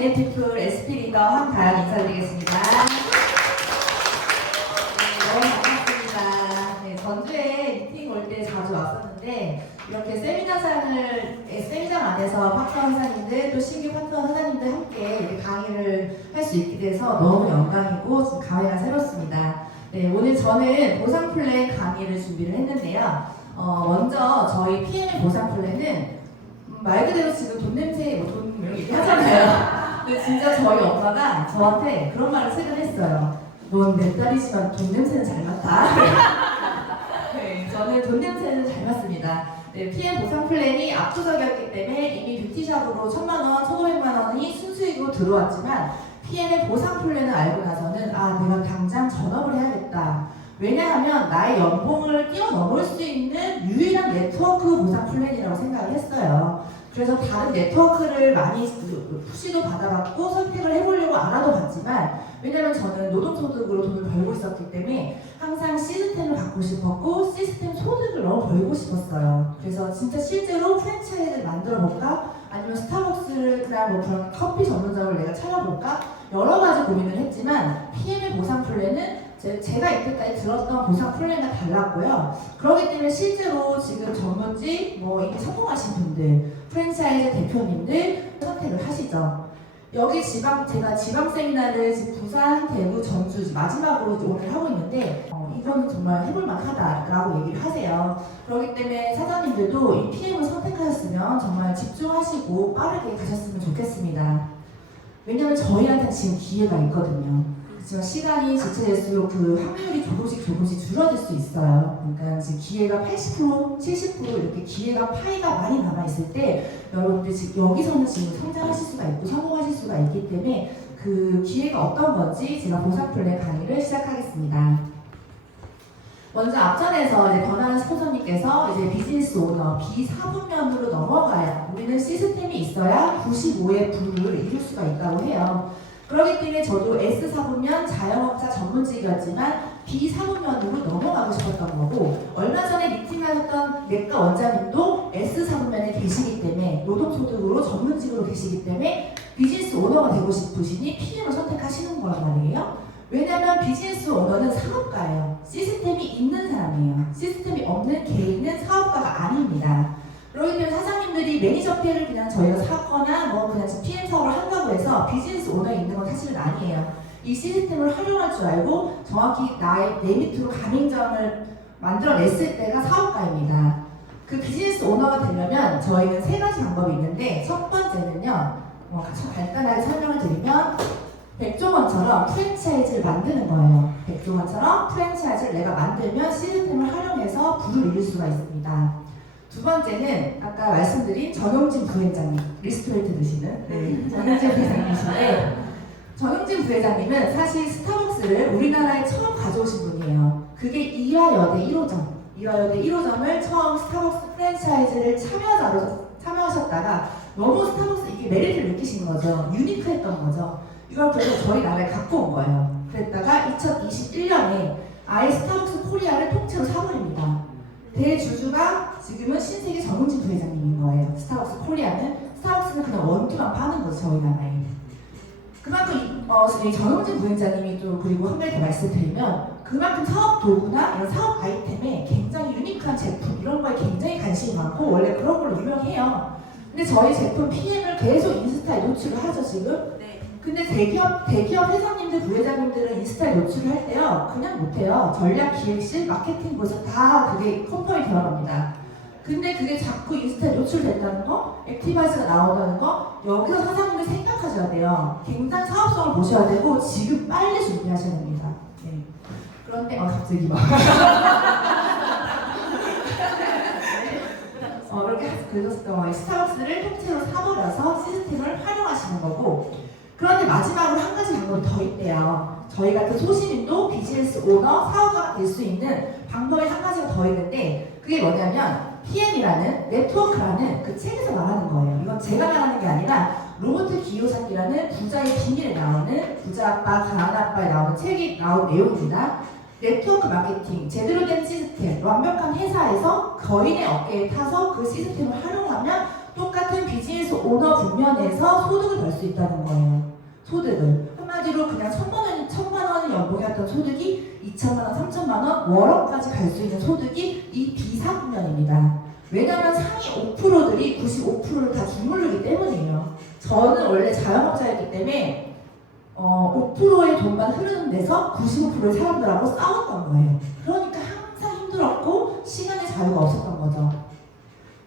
베네피플 SP 리더 황다연 인사드리겠습니다. 너무 반갑습니다. 네, 전주에 미팅 올 때 자주 왔었는데 이렇게 세미나장 안에서 파트너 사장님들 또 신규 파트너 사장님들 함께 이렇게 강의를 할 수 있게 돼서 너무 영광이고 지금 감회가 새롭습니다. 네, 오늘 저는 보상 플랜 강의를 준비를 했는데요. 먼저 저희 PM의 보상 플랜은 말 그대로 지금 돈 냄새, 돈 이런 얘기 하잖아요. 근데 진짜 저희 엄마가 저한테 그런 말을 최근 했어요. 넌 내 딸이지만 돈 냄새는 잘 맡아. 네, 저는 돈 냄새는 잘 맡습니다. 네, PM 보상 플랜이 압도적이었기 때문에 이미 뷰티샵으로 1,000만원, 1,500만원이 순수익으로 들어왔지만 PM의 보상 플랜을 알고 나서는 내가 당장 전업을 해야겠다. 왜냐하면 나의 연봉을 뛰어넘을 수 있는 유일한 네트워크 보상 플랜이라고 생각을 했어요. 그래서 다른 네트워크를 많이 푸시도 받아봤고 선택을 해보려고 알아도 봤지만 왜냐면 저는 노동소득으로 돈을 벌고 있었기 때문에 항상 시스템을 갖고 싶었고 시스템 소득을 너무 벌고 싶었어요. 그래서 진짜 실제로 프랜차이즈를 만들어 볼까? 아니면 스타벅스나 뭐 그런 커피 전문점을 내가 차려볼까? 여러 가지 고민을 했지만 PM의 보상 플랜은 제가 이때까지 들었던 보상 플랜과 달랐고요. 그렇기 때문에 실제로 지금 전문직, 이미 성공하신 분들, 프랜차이즈 대표님들 선택을 하시죠. 여기 제가 지방 세미나를 지금 부산, 대구, 전주 마지막으로 오늘 하고 있는데 이거는 정말 해볼만 하다라고 얘기를 하세요. 그렇기 때문에 사장님들도 이 PM을 선택하셨으면 정말 집중하시고 빠르게 가셨으면 좋겠습니다. 왜냐면 저희한테 지금 기회가 있거든요. 그렇지만 시간이 지체될수록 그 확률이 조금씩 줄어들 수 있어요. 그러니까 지금 기회가 80%, 70% 이렇게 기회가 파이가 많이 남아있을 때 여러분들 지금 여기서는 지금 성장하실 수가 있고 성공하실 수가 있기 때문에 그 기회가 어떤 건지 제가 보상 플랜 강의를 시작하겠습니다. 먼저 앞전에서 변하는 스폰서님께서 비즈니스 오너 B4분면으로 넘어가야 우리는 시스템이 있어야 95의 부를 이룰 수가 있다고 해요. 그렇기 때문에 저도 S4분면 자영업자 전문직이었지만 B4분면으로 넘어가고 싶었던 거고 얼마 전에 미팅하셨던 내과 원장님도 S4분면에 계시기 때문에 노동소득으로 전문직으로 계시기 때문에 비즈니스 오너가 되고 싶으시니 PM을 선택하시는 거란 말이에요. 왜냐하면 비즈니스 오너는 사업가예요. 시스템이 있는 사람이에요. 시스템이 없는 개인은 사업가가 아닙니다. 그렇기 때문에 사장님들이 매니저 페이를 그냥 저희가 사거나 그냥 PM 사업을 한다고 해서 비즈니스 오너에 있는 건 사실은 아니에요. 이 시스템을 활용할 줄 알고 정확히 내 밑으로 가맹점을 만들어냈을 때가 사업가입니다. 그 비즈니스 오너가 되려면 저희는 3가지 방법이 있는데 첫 번째는요. 간단하게 설명을 드리면 백종원처럼 프랜차이즈를 만드는 거예요. 백종원처럼 프랜차이즈를 내가 만들면 시스템을 활용해서 부를 이룰 수가 있습니다. 두 번째는 아까 말씀드린 전용진 부회장님, 리스토레이트 드시는 전용진 부회장님이신데 전용진 부회장님은 사실 스타벅스를 우리나라에 처음 가져오신 분이에요. 그게 이화여대 1호점. 이화여대 1호점을 처음 스타벅스 프랜차이즈를 참여하셨다가 너무 스타벅스 이게 메리트를 느끼신 거죠. 유니크했던 거죠. 이걸 그래서 저희 나라에 갖고 온 거예요. 그랬다가 2021년에 아예 스타벅스 코리아를 통째로 사버립니다. 대주주가 지금은 신세계 전용진 부회장님인 거예요. 스타벅스 코리아는 스타벅스는 그냥 원두만 파는 거죠. 저희 나라에. 그만큼 전용진 부회장님이 또 그리고 한 가지 더 말씀드리면 그만큼 사업 도구나 이런 사업 아이템에 굉장히 유니크한 제품 이런 거에 굉장히 관심이 많고 원래 그런 걸로 유명해요. 근데 저희 제품 PM을 계속 인스타에 노출을 하죠 지금. 근데 대기업 회장님들, 부회장님들은 인스타에 노출을 할 때요 그냥 못해요. 전략기획실, 마케팅부에서 다 그게 컨펌이 들어갑니다. 근데 그게 자꾸 인스타에 노출된다는 거, 액티바이즈가 나온다는 거 여기서 사장님들 생각하셔야 돼요. 굉장히 사업성을 보셔야 되고 지금 빨리 준비하셔야 됩니다. 네. 그런데 갑자기 막 그래서 스타벅스를 통째로 사버려서 시스템을 활용하시는 거고 그런데 마지막으로 한 가지 방법이 더 있대요. 저희 같은 소시민도 비즈니스 오너, 사업가가 될 수 있는 방법이 한 가지가 더 있는데 그게 뭐냐면 PM이라는 네트워크라는 그 책에서 말하는 거예요. 이건 제가 말하는 게 아니라 로버트 기요사키라는 부자의 비밀에 나오는 부자 아빠, 가난 아빠에 나오는 책이 나온 내용입니다. 네트워크 마케팅, 제대로 된 시스템, 완벽한 회사에서 거인의 어깨에 타서 그 시스템을 활용하면 똑같은 비즈니스 오너 분면에서 소득을 벌 수 있다는 거예요. 소득이 2천만 원, 3천만 원, 월업까지 갈 수 있는 소득이 이 비상금면입니다. 왜냐하면 상위 5%들이 95%를 다 주무르기 때문이에요. 저는 원래 자영업자였기 때문에 5%의 돈만 흐르는 데서 95%의 사람들하고 싸웠던 거예요. 그러니까 항상 힘들었고 시간의 자유가 없었던 거죠.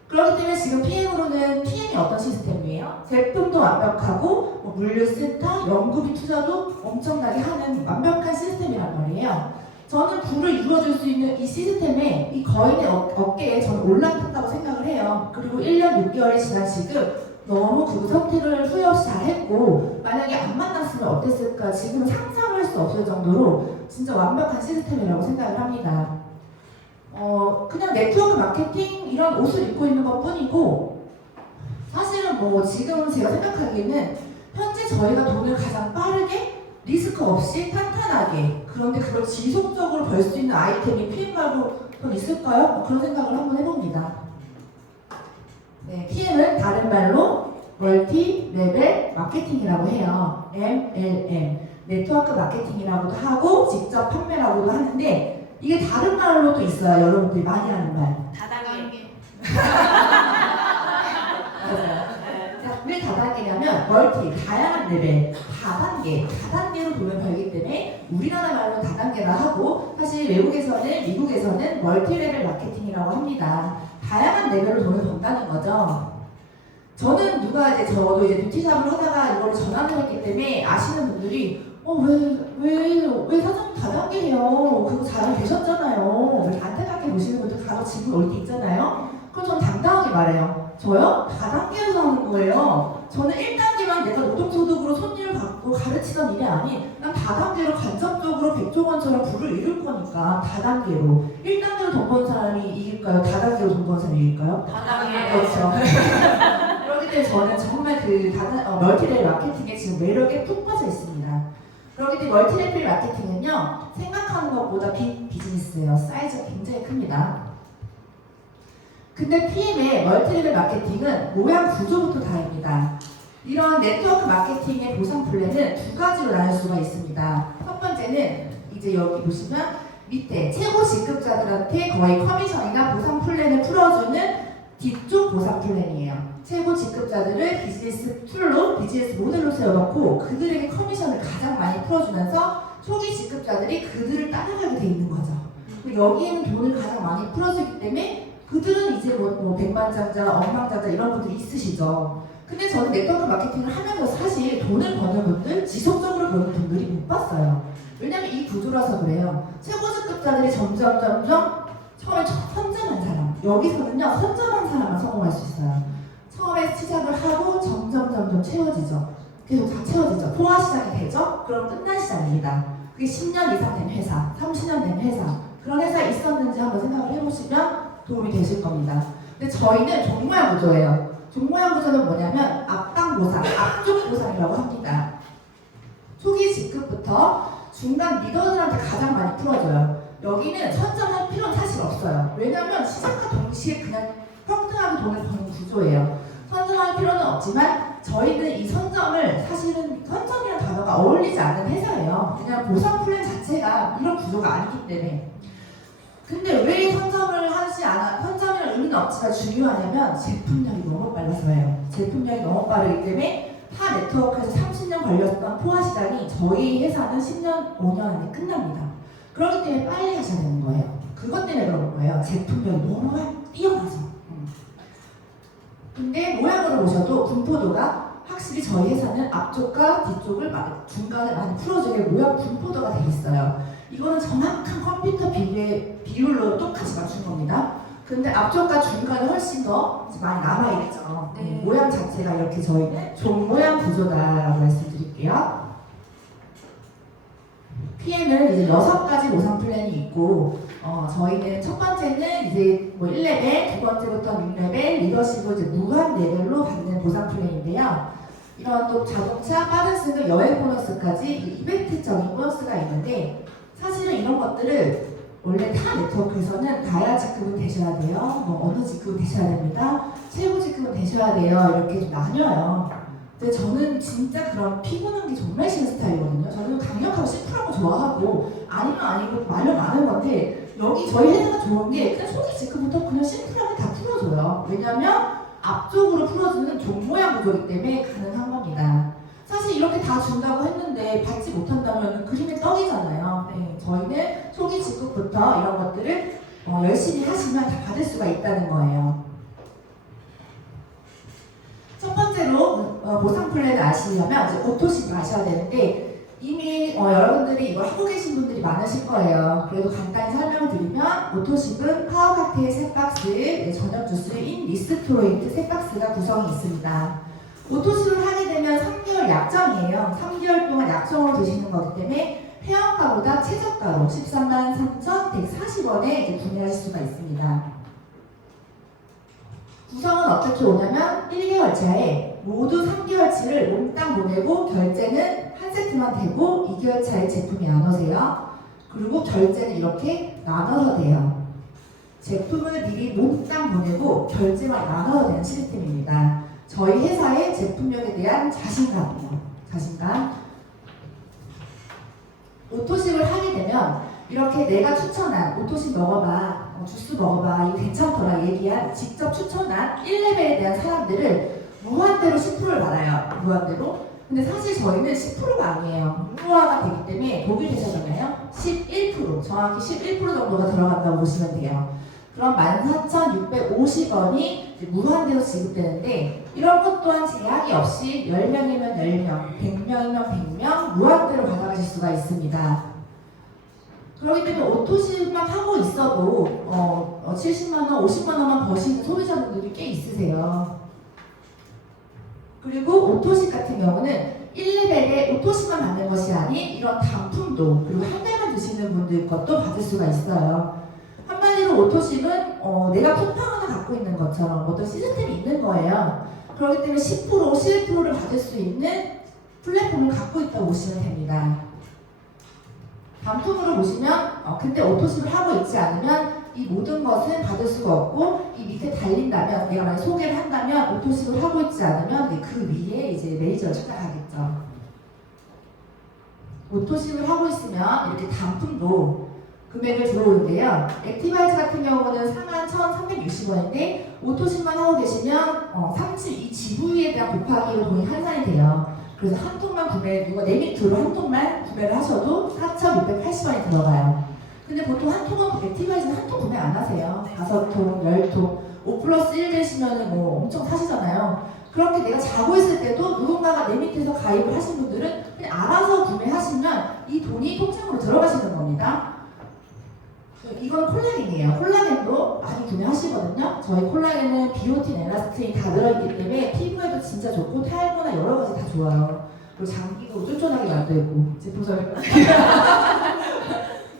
그렇기 때문에 지금 PM으로는 PM이 어떤 시스템이에요? 제품도 완벽하고 물류센터, 연구비 투자도 엄청나게 하는 완벽한 시스템이란 말이에요. 저는 부를 이루어줄 수 있는 이 시스템에 이 거인의 어깨에 저는 올라탔다고 생각을 해요. 그리고 1년 6개월이 지난 지금 너무 그 선택을 후회 없이 잘했고 만약에 안 만났으면 어땠을까 지금 상상할 수 없을 정도로 진짜 완벽한 시스템이라고 생각을 합니다. 그냥 네트워크 마케팅 이런 옷을 입고 있는 것 뿐이고 사실은 지금 제가 생각하기에는 현재 저희가 돈을 가장 빠르게 리스크 없이 탄탄하게 그런데 그걸 지속적으로 벌 수 있는 아이템이 PM 말고 더 있을까요? 그런 생각을 한번 해봅니다. 네, PM은 다른 말로 멀티 레벨 마케팅이라고 해요. MLM 네트워크 마케팅이라고도 하고 직접 판매라고도 하는데 이게 다른 말로도 있어요. 여러분들이 많이 하는 말. 다단계. 맞아요. 왜 다단계냐면 멀티, 다양한 레벨, 다단계로 돈을 벌기 때문에 우리나라 말로 다단계라 하고 사실 외국에서는 미국에서는 멀티 레벨 마케팅이라고 합니다. 다양한 레벨로 돈을 번다는 거죠. 저는 저도 이제 뷰티샵을 하다가 이걸 전환을 했기 때문에 아시는 분들이 왜 사장님 다단계예요? 그거 잘 되셨잖아요. 왜 안타깝게 보시는 분들 간혹 지금 올 때 있잖아요. 그럼 저는 당당하게 말해요. 저요? 다단계에서 하는 거예요. 저는 1단계만 내가 노동소득으로 손님을 받고 가르치던 일이 아닌 난 다단계로 간접적으로 백종원처럼 부를 이룰 거니까 다단계로 1단계로 돈 버는 사람이 이길까요? 다단계로 돈 버는 사람이 이길까요? 다단계. 그렇죠. 그렇기 때문에 저는 정말 멀티레벨 마케팅에 지금 매력에 푹 빠져 있습니다. 그렇기 때문에 멀티레벨 마케팅은요 생각하는 것보다 빅 비즈니스예요. 사이즈가 굉장히 큽니다. 근데 PM의 멀티레벨 마케팅은 모양 구조부터 다릅니다. 이런 네트워크 마케팅의 보상 플랜은 두 가지로 나눌 수가 있습니다. 첫 번째는 이제 여기 보시면 밑에 최고 직급자들한테 거의 커미션이나 보상 플랜을 풀어주는 뒤쪽 보상 플랜이에요. 최고 직급자들을 비즈니스 툴로, 비즈니스 모델로 세워놓고 그들에게 커미션을 가장 많이 풀어주면서 초기 직급자들이 그들을 따라가게 돼 있는 거죠. 여기에는 돈을 가장 많이 풀어주기 때문에 그들은 이제 백만장자, 억만장자 이런 분들이 있으시죠. 근데 저는 네트워크 마케팅을 하면서 사실 돈을 버는 분들, 지속적으로 버는 분들이 못 봤어요. 왜냐면 이 구조라서 그래요. 최고직급자들이 점점 처음에 선점한 사람, 여기서는요 선점한 사람만 성공할 수 있어요. 처음에 시작을 하고 점점 채워지죠. 계속 다 채워지죠. 포화 시장이 되죠. 그럼 끝난 시장입니다. 그게 10년 이상 된 회사, 30년 된 회사 그런 회사에 있었는지 한번 생각을 해보시면 도움이 되실 겁니다. 근데 저희는 종모양 구조예요. 종모양 구조는 뭐냐면 앞당 보상, 앞쪽 보상이라고 합니다. 초기 직급부터 중간 리더들한테 가장 많이 풀어줘요. 여기는 선점할 필요는 사실 없어요. 왜냐면 시작과 동시에 그냥 평등하게 돈을 버는 구조예요. 선점할 필요는 없지만 저희는 이 선점을 사실은 선점이라는 단어가 어울리지 않는 회사예요. 그냥 보상 플랜 자체가 이런 구조가 아니기 때문에. 근데 왜 선점을 하지 않아? 선점이라는 의미는 없지만 중요하냐면 제품력이 너무 빨라서예요. 제품력이 너무 빠르기 때문에 타 네트워크에서 30년 걸렸던 포화 시장이 저희 회사는 10년, 5년 안에 끝납니다. 그렇기 때문에 빨리 하셔야 되는 거예요. 그것 때문에 그런 거예요. 제품력이 너무 뛰어나서. 근데 모양으로 보셔도 분포도가 확실히 저희 회사는 앞쪽과 뒤쪽을 중간을 많이 풀어주게 모양 분포도가 되어 있어요. 이거는 정확한 컴퓨터 비율로 똑같이 맞춘 겁니다. 근데 앞쪽과 중간이 훨씬 더 많이 남아있죠. 네. 모양 자체가 이렇게 저희는 종 모양 구조다라고 말씀드릴게요. PM은 이제 6가지 보상 플랜이 있고, 저희는 첫 번째는 이제 1레벨, 두 번째부터 6레벨, 리더십을 이제 무한 레벨로 받는 보상 플랜인데요. 이런 또 자동차, 빠른 승급, 여행 보너스까지 이벤트적인 보너스가 있는데, 사실은 이런 것들을 원래 타 네트워크에서는 다야 직급은 되셔야 돼요. 어느 직급은 되셔야 됩니다. 최고 직급은 되셔야 돼요. 이렇게 좀 나뉘어요. 근데 저는 진짜 그런 피곤한 게 정말 싫은 스타일이거든요. 저는 강력하고 심플한 거 좋아하고 아니면 아니고 말로 많은 건데 여기 저희 회사가 좋은 게 그냥 소개 체크부터 그냥 심플하게 다 풀어줘요. 왜냐면 앞쪽으로 풀어주는 종 모양 구조이기 때문에 가능한 겁니다. 사실 이렇게 다 준다고 했는데 받지 못한다면 그림의 떡이잖아요. 네, 저희는 초기 직급부터 이런 것들을 열심히 하시면 다 받을 수가 있다는 거예요. 첫 번째로 보상 플랜을 아시려면 이제 오토십을 아셔야 되는데 이미 여러분들이 이걸 하고 계신 분들이 많으실 거예요. 그래도 간단히 설명을 드리면 오토십은 파워 칵테일 3박스, 저녁 주스인 리스토로인트 3박스가 구성이 있습니다. 오토십을 하게 되면 3개월 약정이에요. 3개월 동안 약정으로 드시는 거기 때문에 회원가보다 최저가로 133,140원에 구매하실 수가 있습니다. 구성은 어떻게 오냐면 1개월차에 모두 3개월치를 몽땅 보내고 결제는 한 세트만 되고 2개월차에 제품이 나눠세요. 그리고 결제는 이렇게 나눠서 돼요. 제품을 미리 몽땅 보내고 결제만 나눠서 되는 시스템입니다. 저희 회사의 제품력에 대한 자신감이요. 자신감. 오토십을 하게 되면 이렇게 내가 추천한 오토십 먹어봐, 주스 먹어봐, 이거 괜찮더라 얘기한 직접 추천한 1레벨에 대한 사람들을 무한대로 10%를 받아요. 무한대로. 근데 사실 저희는 10%가 아니에요. 무료화가 되기 때문에 독일 회사잖아요. 11%, 정확히 11% 정도가 들어간다고 보시면 돼요. 그럼 14,650원이 무한대로 지급되는데 이런 것 또한 제약이 없이 10명이면 10명, 100명이면 100명 무한대로 받아가실 수가 있습니다. 그렇기 때문에 오토십만 하고 있어도 70만원, 50만원만 버시는 소비자분들이 꽤 있으세요. 그리고 오토십 같은 경우는 1레벨에 오토십만 받는 것이 아닌 이런 단품도 그리고 한 달만 드시는 분들 것도 받을 수가 있어요. 한마디로 오토십은 내가 쿠팡 하나 갖고 있는 것처럼 어떤 시스템이 있는 거예요. 그렇기 때문에 10%, 11%를 받을 수 있는 플랫폼을 갖고 있다고 보시면 됩니다. 단품으로 보시면 근데 오토십을 하고 있지 않으면 이 모든 것은 받을 수가 없고 이 밑에 달린다면 내가 만약 소개를 한다면 오토십을 하고 있지 않으면 그 위에 이제 매니저를 찾아가겠죠. 오토십을 하고 있으면 이렇게 단품도 금액을 들어오는데요. 액티바이즈 같은 경우는 41,360원인데 오토십만 하고 계시면 이 GV에 대한 곱하기로 돈이 환산이 돼요. 그래서 한 통만 누가 내 밑으로 한 통만 구매를 하셔도 4,680원이 들어가요. 근데 보통 한 통은 액티바이즈는 한 통 구매 안 하세요. 5통, 10통, 5+1 되시면 엄청 사시잖아요. 그렇게 내가 자고 있을 때도 누군가가 내 밑에서 가입을 하신 분들은 그냥 알아서 구매하시면 이 돈이 통장으로 들어가시는 겁니다. 이건 콜라겐이에요. 콜라겐도 많이 구매하시거든요. 저희 콜라겐은 비오틴, 엘라스틴이 다 들어있기 때문에 피부에도 진짜 좋고 탈모나 여러 가지 다 좋아요. 그리고 장기도 쫀쫀하게 만들고 제품 설명.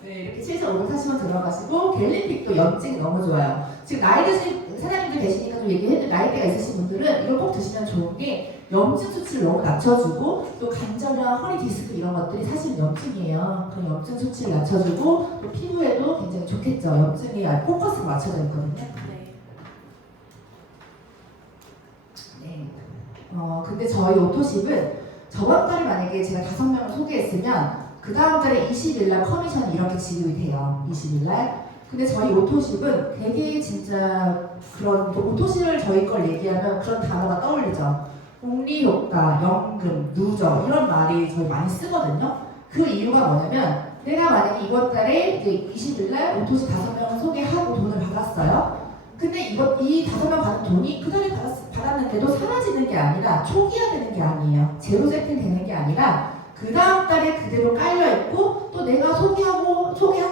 네, 이렇게 7,540원 들어가시고 갤린픽도 염증이 너무 좋아요. 지금 나이 드신 사장님들 계시니까 좀 얘기해도 나이대가 있으신 분들은 이걸 꼭 드시면 좋은 게 염증 수치를 너무 낮춰주고 또 관절이랑 허리 디스크 이런 것들이 사실 염증이에요. 그 염증 수치를 낮춰주고 또 피부에도 굉장히 좋겠죠. 염증이 포커스가 맞춰져 있거든요. 네. 근데 저희 오토십은 저번 달에 만약에 제가 5명을 소개했으면 그 다음 달에 20일날 커미션이 이렇게 지급이 돼요. 20일날. 근데 저희 오토십은 되게 진짜 그런 오토십을 저희 걸 얘기하면 그런 단어가 떠올리죠. 복리효과, 연금, 누적 이런 말이 저희 많이 쓰거든요. 그 이유가 뭐냐면 내가 만약에 이번 달에 이제 20일날 오토십 5명을 소개하고 돈을 받았어요. 근데 이 5명 받은 돈이 그 달에 받았는데도 사라지는 게 아니라 초기화되는 게 아니에요. 제로 세팅 되는 게 아니라 그 다음 달에 그대로 깔려있고 또 내가 소개한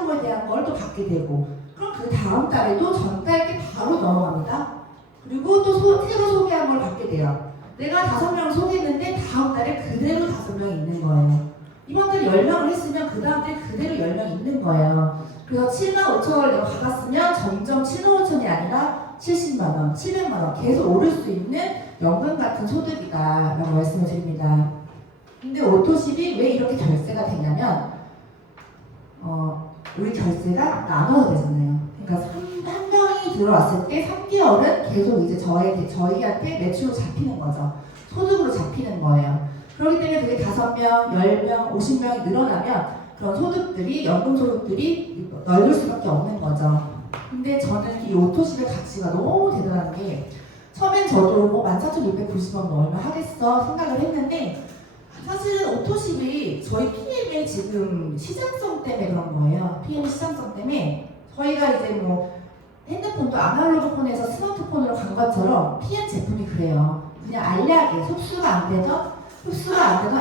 거에 대한 걸 또 받게 되고 그럼 그 다음 달에도 전달게 바로 넘어갑니다. 그리고 또 새로 소개한 걸 받게 돼요. 내가 5명을 소개했는데 다음 달에 그대로 5명이 있는 거예요. 이번 달에 10명을 했으면 그 다음 달에 그대로 10명이 있는 거예요. 그래서 75,000원을 내가 받았으면 점점 75,000원이 아니라 70만원, 700만원 계속 오를 수 있는 연금 같은 소득이다 라고 말씀을 드립니다. 근데 오토십이 왜 이렇게 결제가 되냐면 우리 결제가 나눠서 되잖아요. 그러니까 한 명이 들어왔을 때 3개월은 계속 이제 저희한테 매출로 잡히는 거죠. 소득으로 잡히는 거예요. 그렇기 때문에 그게 5명, 10명, 50명이 늘어나면 그런 소득들이, 연금 소득들이 넓을 수밖에 없는 거죠. 근데 저는 이 오토십의 가치가 너무 대단한 게, 처음엔 저도 뭐 14,690원 뭐 얼마 하겠어 생각을 했는데, 사실은 오토십이 저희 PM의 지금 시장성 때문에 그런 거예요. PM 시장성 때문에 저희가 이제 뭐 핸드폰도 아날로그 폰에서 스마트폰으로 간 것처럼 PM 제품이 그래요. 그냥 알약에 흡수가 안 되던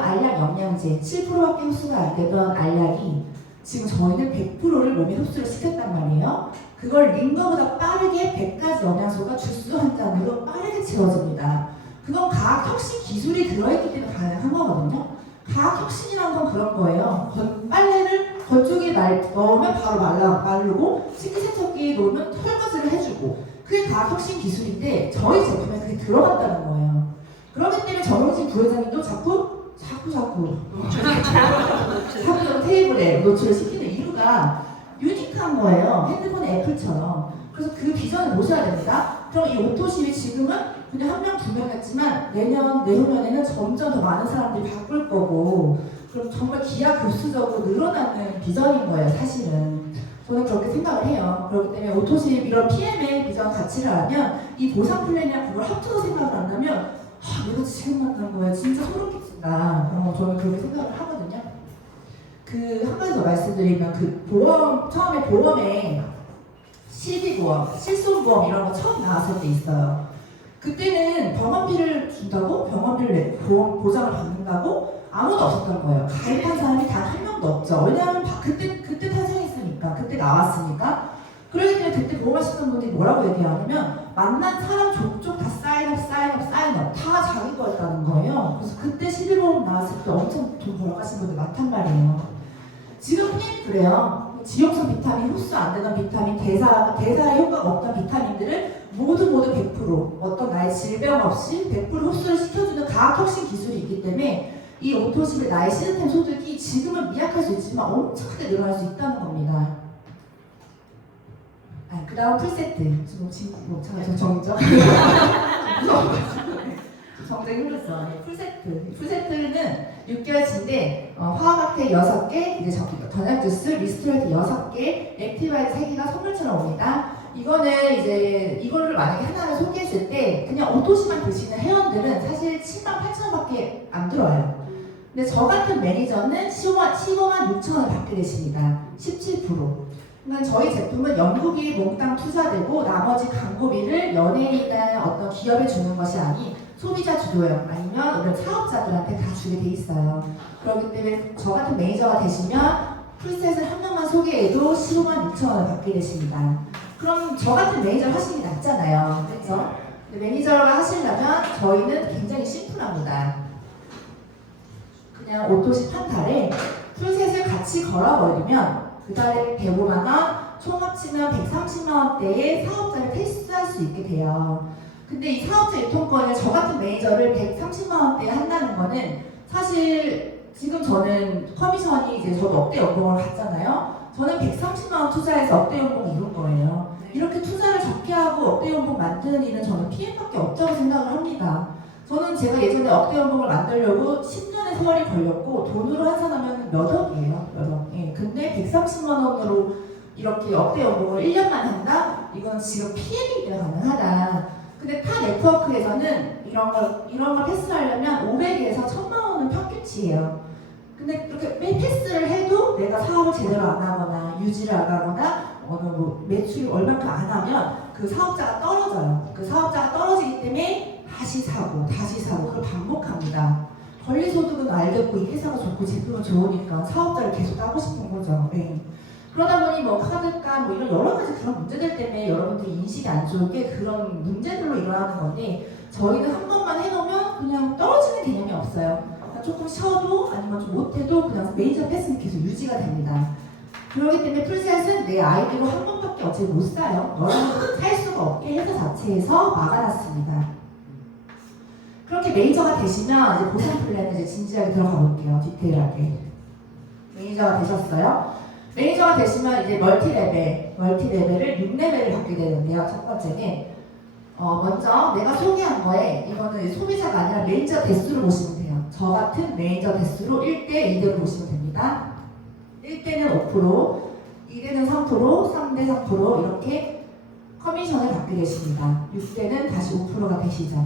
알약 영양제, 7%밖에 흡수가 안 되던 알약이 지금 저희는 100%를 몸에 흡수를 시켰단 말이에요. 그걸 링거보다 빠르게 100가지 영양소가 주스 한 잔으로 빠르게 채워집니다. 그건 과학혁신 기술이 들어있기 때문에 가능한 거거든요. 과학혁신이라는 건 그런 거예요. 빨래를 건조기에 넣으면 바로 마르고, 식기세척기에 놓으면 설거지를 해주고, 그게 과학혁신 기술인데 저희 제품에 그게 들어간다는 거예요. 그렇기 때문에 정용진 부회장님도 자꾸 테이블에 노출을 시키는 이유가 유니크한 거예요. 핸드폰의 애플처럼. 그래서 그 비전을 보셔야 됩니다. 그럼 이 오토십이 지금은 그냥 한 명, 두 명 했지만 내후년에는 점점 더 많은 사람들이 바꿀 거고, 그럼 정말 기하급수적으로 늘어나는 비전인 거예요, 사실은. 저는 그렇게 생각을 해요. 그렇기 때문에 오토십 이런 PM의 비전 가치를 알면, 이 보상 플랜이랑 그걸 합쳐서 생각을 한다면, 내가 지금 만난 거야. 진짜 소름 끼친다. 저는 그렇게 생각을 하거든요. 한 가지 더 말씀드리면, 처음에 보험에 실비보험, 실손보험 이런 거 처음 나왔을 때 있어요. 그때는 병원비를 준다고? 병원비를 보장을 받는다고? 아무도 없었던 거예요. 가입한 사람이 단 한 명도 없죠. 왜냐하면 그때 탄생했으니까, 그때 나왔으니까. 그러기 때문에 그때 보험하시던 분들이 뭐라고 얘기하냐면, 만난 사람 족족 다 사인업 다 자기 거였다는 거예요. 그래서 그때 실비보험 나왔을 때 엄청 돈 벌어가신 분들 많단 말이에요. 지금 PM이 그래요. 지용성 비타민, 흡수 안 되던 비타민, 대사에 효과가 없던 비타민들을 모두 100% 어떤 나의 질병 없이 100% 흡수를 시켜주는 과학혁신 기술이 있기 때문에 이 오토십의 나의 시스템 소득이 지금은 미약할 수 있지만 엄청 크게 늘어날 수 있다는 겁니다. 그 다음 풀세트. 저 정정. 정정이 힘들었어. 풀세트는 6개월치인데 화학학태 6개, 이제 저녁 주스, 리스토레이트 6개, 액티바이트 3개가 선물처럼 옵니다. 이거를 만약에 하나를 소개했을 때 그냥 오토시만 드시는 회원들은 사실 780,000원밖에 안 들어요. 근데 저 같은 매니저는 156,000원을 받게 되십니다. 17%. 그러니까 저희 제품은 연구비에 몽땅 투자되고 나머지 광고비를 연예인이나 어떤 기업에 주는 것이 아닌 소비자 주도형 아니면 이런 사업자들한테 다 주게 돼 있어요. 그렇기 때문에 저 같은 매니저가 되시면 풀셋을 한 명만 소개해도 156,000원을 받게 되십니다. 그럼 저 같은 매니저 하시는 게 낫잖아요. 그렇죠? 매니저가 하시려면 저희는 굉장히 심플합니다. 그냥 오토십 한 달에 풀셋을 같이 걸어버리면 그 달에 105만원, 총 합치면 130만원대의 사업자를 테스트할 수 있게 돼요. 근데 이 사업자 유통권을 저 같은 매니저를 130만원대에 한다는 거는 사실 지금 저는 커미션이 이제 저도 억대 연봉을 받잖아요. 저는 130만원 투자해서 억대 연봉을 이룬 거예요. 이렇게 투자를 적게 하고 억대 연봉 만드는 일은 저는 PM밖에 없다고 생각을 합니다. 저는 제가 예전에 억대 연봉을 만들려고 10년의 세월이 걸렸고 돈으로 환산하면 몇 억이에요. 몇 억. 예. 근데 130만 원으로 이렇게 억대 연봉을 1년만 한다? 이건 지금 PM이기 때문에 가능하다. 근데 타 네트워크에서는 이런 걸 패스하려면 500에서 1000만 원은 평균치예요. 근데 그렇게 매 패스를 해도 내가 사업을 제대로 안 하거나 유지를 안 하거나 매출이 얼마큼 안 하면 그 사업자가 떨어져요. 그 사업자가 떨어지기 때문에 다시 사고 그걸 반복합니다. 권리소득은 알겠고 이 회사가 좋고 제품은 좋으니까 사업자를 계속 따고 싶은 거죠. 네. 그러다 보니 카드값 이런 여러 가지 그런 문제들 때문에 여러분들이 인식이 안 좋은 게 그런 문제들로 일어나는 건데 저희는 한 번만 해놓으면 그냥 떨어지는 개념이 없어요. 그러니까 조금 쉬어도 아니면 좀 못해도 그냥 메이저 패스는 계속 유지가 됩니다. 그렇기 때문에 풀셋은 내 아이디로 한 번밖에 어차피 못 사요. 여러분들 살 수가 없게 회사 자체에서 막아놨습니다. 그렇게 매니저가 되시면 이제 보상 플랜을 이제 진지하게 들어가 볼게요. 디테일하게. 매니저가 되셨어요. 매니저가 되시면 이제 멀티레벨을 6레벨을 받게 되는데요. 첫 번째는 먼저 내가 소개한 거에 이거는 소비자가 아니라 매니저 대수를 보시면 돼요. 저 같은 매니저 대수로 1대 2대로 보시면 됩니다. 1대는 5%, 2대는 3%, 3대 3% 이렇게 커미션을 받게 되십니다. 6대는 다시 5%가 되시죠.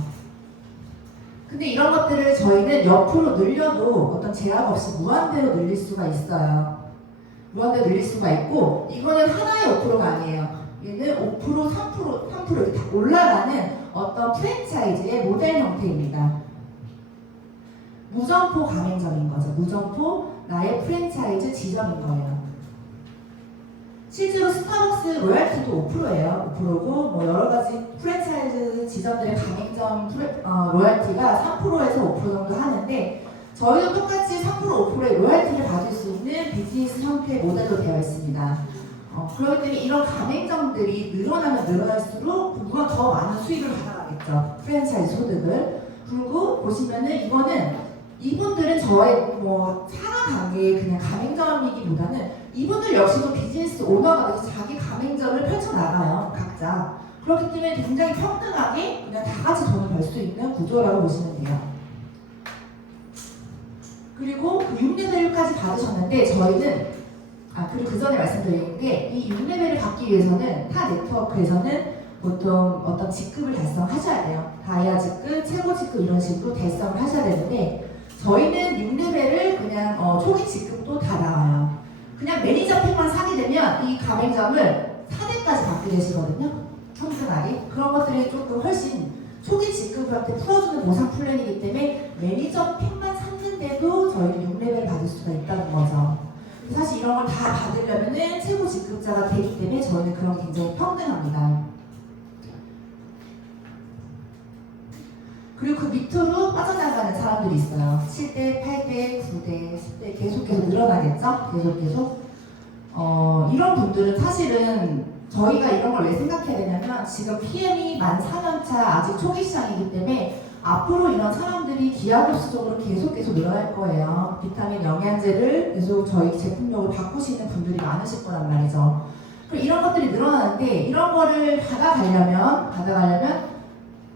근데 이런 것들을 저희는 옆으로 늘려도 어떤 제약 없이 무한대로 늘릴 수가 있어요. 무한대로 늘릴 수가 있고, 이거는 하나의 5%가 아니에요. 얘는 5%, 3% 이렇게 다 올라가는 어떤 프랜차이즈의 모델 형태입니다. 무점포 가맹점인 거죠. 무점포 나의 프랜차이즈 지점인 거예요. 실제로 스타벅스 로얄티도 5%예요. 5%고 뭐 여러 가지 프랜차이즈 지점들의 가맹점 로얄티가 3%에서 5% 정도 하는데, 저희도 똑같이 3%, 5%의 로얄티를 받을 수 있는 비즈니스 형태의 모델로 되어 있습니다. 그렇기 때문에 이런 가맹점들이 늘어나면 늘어날수록 누가 더 많은 수익을 받아가겠죠. 프랜차이즈 소득을. 그리고 보시면은 이분들은 저의 뭐 상하 단계의 그냥 가맹점이기보다는 이분들 역시도 비즈니스 오너가 돼서 자기 가맹점을 펼쳐나가요. 각자. 그렇기 때문에 굉장히 평등하게 그냥 다 같이 돈을 벌 수 있는 구조라고 보시면 돼요. 그리고 그 6레벨까지 받으셨는데 저희는 그리고 그 전에 말씀드린 게 이 6레벨을 받기 위해서는 타 네트워크에서는 보통 어떤 직급을 달성하셔야 돼요. 다이아 직급, 최고 직급 이런 식으로 달성을 하셔야 되는데 저희는 6레벨을 그냥 초기 직급도 다 나와요. 그냥 매니저 팩만 사게 되면 이 가맹점을 4대까지 받게 되시거든요. 평등하게. 그런 것들이 조금 훨씬 초기 직급한테 풀어주는 보상 플랜이기 때문에 매니저 팩만 샀는데도 저희는 6레벨을 받을 수가 있다는 거죠. 사실 이런 걸 다 받으려면은 최고 직급자가 되기 때문에 저희는 그런 게 굉장히 평등합니다. 그리고 그 밑으로 빠져나가는 사람들이 있어요. 7대, 8대, 9대, 10대 계속 늘어나겠죠? 계속. 이런 분들은 사실은 저희가 이런 걸 왜 생각해야 되냐면 지금 PM이 만 4년차 아직 초기 시장이기 때문에 앞으로 이런 사람들이 기하급수적으로 계속 늘어날 거예요. 비타민 영양제를 계속 저희 제품력을 바꾸시는 분들이 많으실 거란 말이죠. 그럼 이런 것들이 늘어나는데 이런 거를 받아가려면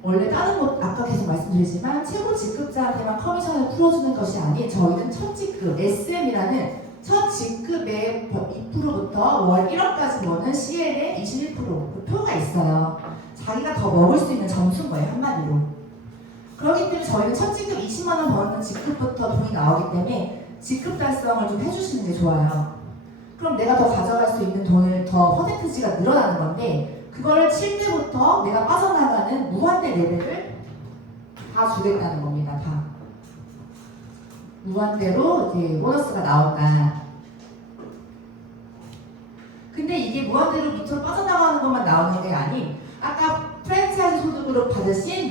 원래 다른 것 아까 계속 말씀드리지만 최고 직급자한테만 커미션을 풀어주는 것이 아닌 저희는 첫 직급 SM이라는 첫 직급의 2%부터 월 1억까지 버는 CL의 21%그 표가 있어요. 자기가 더 먹을 수 있는 점수인 거예요, 한마디로. 그렇기 때문에 저희는 첫 직급 20만 원 버는 직급부터 돈이 나오기 때문에 직급 달성을 좀 해주시는 게 좋아요. 그럼 내가 더 가져갈 수 있는 돈을 더 퍼센트지가 늘어나는 건데 그거를 7대부터 내가 빠져나가는 무한대 레벨을 다 주겠다는 겁니다. 다. 무한대로 이제 보너스가 나온다. 근데 이게 무한대로 밑으로 빠져나가는 것만 나오는 게 아닌 아까 프랜차이즈 소득으로 받으신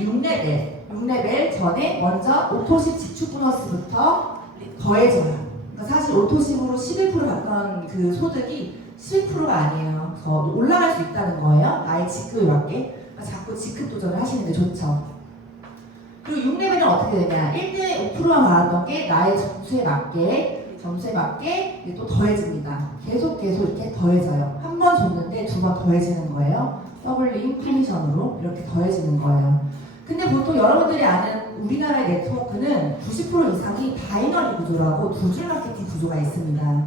6레벨 전에 먼저 오토십 지출 보너스부터 더해져요. 그러니까 사실 오토십으로 11% 받던 그 소득이 11%가 아니에요. 더 올라갈 수 있다는 거예요. 나의 직급에 맞게. 그러니까 자꾸 직급 도전을 하시는 게 좋죠. 그리고 6레벨은 어떻게 되냐. 1대 5%만 받았던 게 나의 점수에 맞게 이게 또 더해집니다. 계속 이렇게 더해져요. 한 번 줬는데 두 번 더해지는 거예요. 더블링 커미션으로 이렇게 더해지는 거예요. 근데 보통 여러분들이 아는 우리나라의 네트워크는 90% 이상이 바이너리 구조라고 두 줄 마케팅 구조가 있습니다.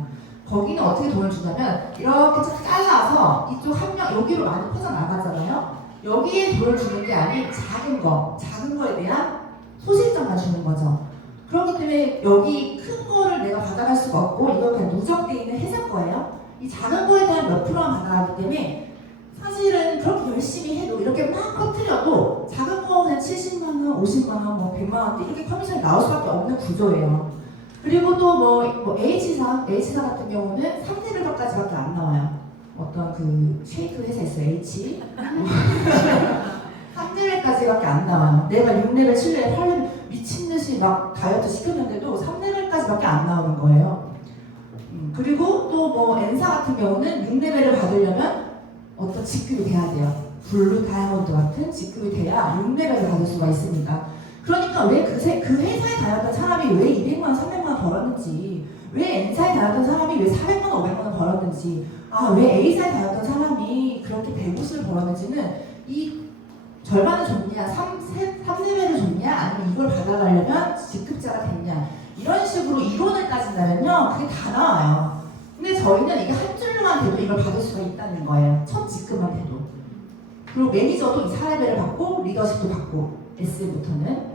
거기는 어떻게 돈을 주냐면 이렇게 잘라서 이쪽 한 명 여기로 많이 퍼져나가잖아요. 여기에 돈을 주는 게 아닌 작은 거에 대한 소실점만 주는 거죠. 그렇기 때문에 여기 큰 거를 내가 받아갈 수가 없고 이거 그냥 누적되어 있는 회사 거예요. 이 작은 거에 대한 몇 프로만 받아가기 때문에 사실은 그렇게 열심히 해도 이렇게 막 커트려도 작은 거 그냥 70만원, 50만원, 뭐 100만원대 이렇게 커미션이 나올 수밖에 없는 구조예요. 그리고 또 뭐 H사 같은 경우는 3레벨까지밖에 안 나와요. 어떤 그 쉐이크 회사 있어요, H. 3레벨까지밖에 안 나와요. 내가 6레벨, 7레벨, 8레벨 미친듯이 막 다이어트 시켰는데도 3레벨까지밖에 안 나오는 거예요. 그리고 또 뭐 N사 같은 경우는 6레벨을 받으려면 어떤 직급이 돼야 돼요. 블루, 다이아몬드 같은 직급이 돼야 6레벨을 받을 수가 있습니다. 그러니까 왜 그 회사에 다녔던 사람이 왜 200만 원, 300만 원 벌었는지, 왜 N사에 다녔던 사람이 왜 400만 원, 500만 원 벌었는지, 왜 A사에 다녔던 사람이 그렇게 150을 벌었는지는 이 절반을 줬냐, 3레벨을 줬냐, 아니면 이걸 받아가려면 직급자가 됐냐, 이런 식으로 이론을 따진다면요, 그게 다 나와요. 근데 근데 저희는 이게 한 줄로만 돼도 이걸 받을 수가 있다는 거예요. 첫 직급만 돼도. 그리고 매니저도 이 4레벨을 받고 리더십도 받고 SM부터는.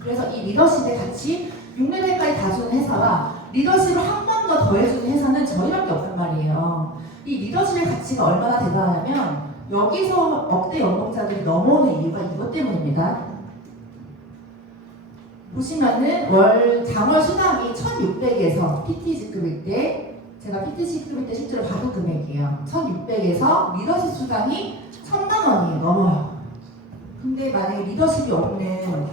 그래서 이 리더십에 같이 6레벨까지 다 주는 회사와 리더십을 한 번 더 더해주는 회사는 저희밖에 없단 말이에요. 이 리더십의 가치가 얼마나 대단하냐면 여기서 억대 연봉자들이 넘어오는 이유가 이것 때문입니다. 보시면은 장월 수당이 1,600에서 PT 직급일 때, 제가 PT 직급일 때 실제로 받은 금액이에요. 1,600에서 리더십 수당이 1,000만 원이 넘어요. 근데 만약에 리더십이 없는